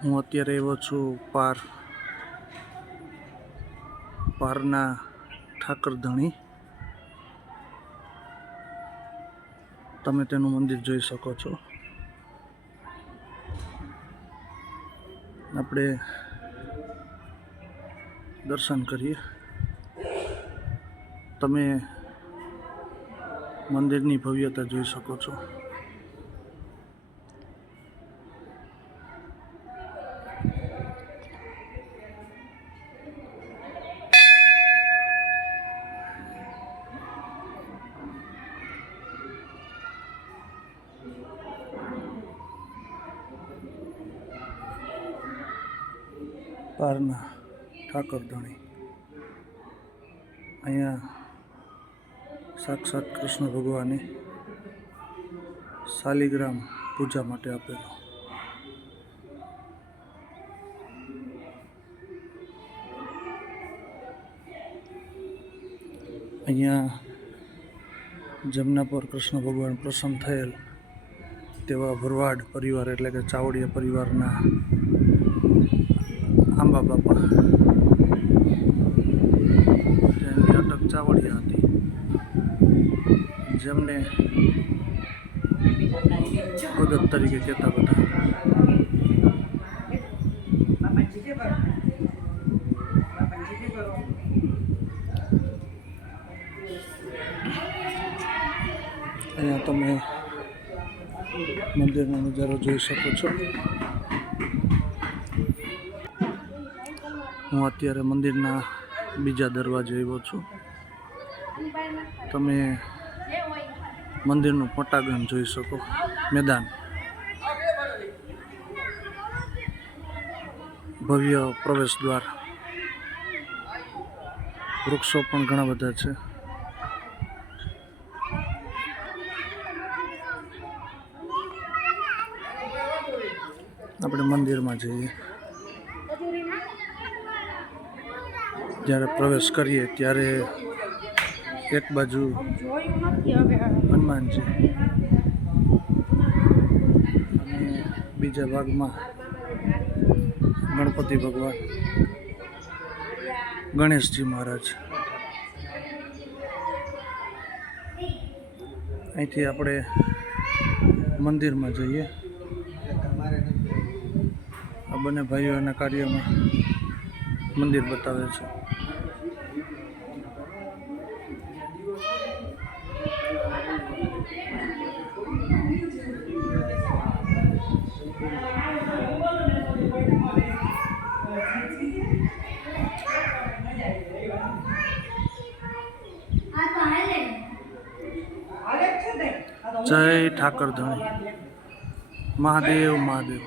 હું અત્યારે આવ્યો છું પારના ઠાકરધણી. તમે તેનું મંદિર જોઈ શકો છો. આપણે દર્શન કરીએ. તમે મંદિરની ભવ્યતા જોઈ શકો છો. પારના ઠાકરધણી. અહીંયા સાક્ષાત કૃષ્ણ ભગવાને શાલિગ્રામ પૂજા માટે આપેલો. અહીંયા જમના પર કૃષ્ણ ભગવાન પ્રસન્ન થયેલ તેવા ભરવાડ પરિવાર એટલે કે ચાવડિયા પરિવારના આંબા બાપા, જેની અટક ચાવડિયા હતી, જેમને ભગત તરીકે કહેતા બધા. અહીંયા તમે મંદિરનો નજારો જોઈ શકો છો. હું અત્યારે મંદિરના બીજા દરવાજે આવ્યો છું. તમે મંદિરનું પટાંગણ જોઈ શકો, મેદાન. ભવ્ય પ્રવેશ દ્વાર, વૃક્ષો પણ ઘણા બધા છે. આપણે મંદિરમાં જઈએ. જ્યારે પ્રવેશ કરીએ ત્યારે એક બાજુ હનુમાનજી અને બીજા ભાગમાં ગણપતિ ભગવાન, ગણેશજી મહારાજ. અહીંથી આપણે મંદિરમાં જઈએ. આ બંને ભાઈઓના કાર્યમાં મંદિર બતાવે છે. જય ઠાકરધણી. મહાદેવ મહાદેવ.